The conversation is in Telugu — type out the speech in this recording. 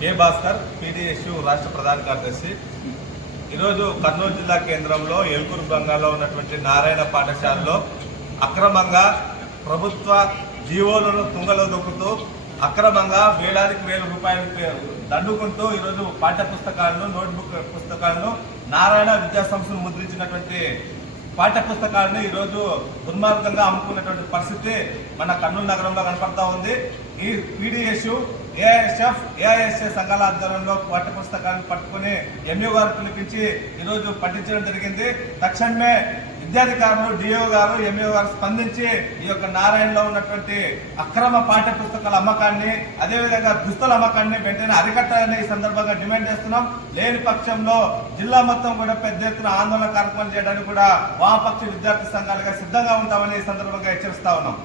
కే భాస్కర్ పీడిఎస్యు రాష్ట్ర ప్రధాన కార్యదర్శి. ఈరోజు కర్నూలు జిల్లా కేంద్రంలో ఎల్కూరు బంగాల్లో ఉన్నటువంటి నారాయణ పాఠశాలలో అక్రమంగా ప్రభుత్వ జీవోలను తుంగలో దొక్కుతూ అక్రమంగా వేలాదికి వేల రూపాయలు దండుకుంటూ ఈరోజు పాఠ్య పుస్తకాలను నోట్బుక్ పుస్తకాలను నారాయణ విద్యాసంస్థను ముద్రించినటువంటి పాఠ్య పుస్తకాలను ఈరోజు దుర్మార్గంగా అమ్ముకున్నటువంటి పరిస్థితి మన కర్నూలు నగరంలో కనపడతా ఉంది. ఈ పీడిఎస్యు ఏఐఎస్ఎఫ్ ఏఐఎస్ఏ సంఘాల ఆధ్వర్యంలో పాఠ్య పుస్తకాన్ని పట్టుకుని ఎంఈఓ గారు పిలిపించి ఈరోజు పట్టించడం జరిగింది. తక్షణమే విద్యాధికారులు డిఓ గారు ఎంఏ గారు స్పందించి ఈ యొక్క నారాయణలో ఉన్నటువంటి అక్రమ పాఠ్య పుస్తకాల అమ్మకాన్ని అదేవిధంగా దుస్తుల అమ్మకాన్ని వెంటనే అరికట్టాలని ఈ సందర్భంగా డిమాండ్ చేస్తున్నాం. లేని పక్షంలో జిల్లా మొత్తం కూడా పెద్ద ఎత్తున ఆందోళన కార్యక్రమాలు చేయడానికి కూడా వామపక్ష విద్యార్థి సంఘాలుగా సిద్ధంగా ఉంటామని ఈ సందర్భంగా హెచ్చరిస్తా ఉన్నాం.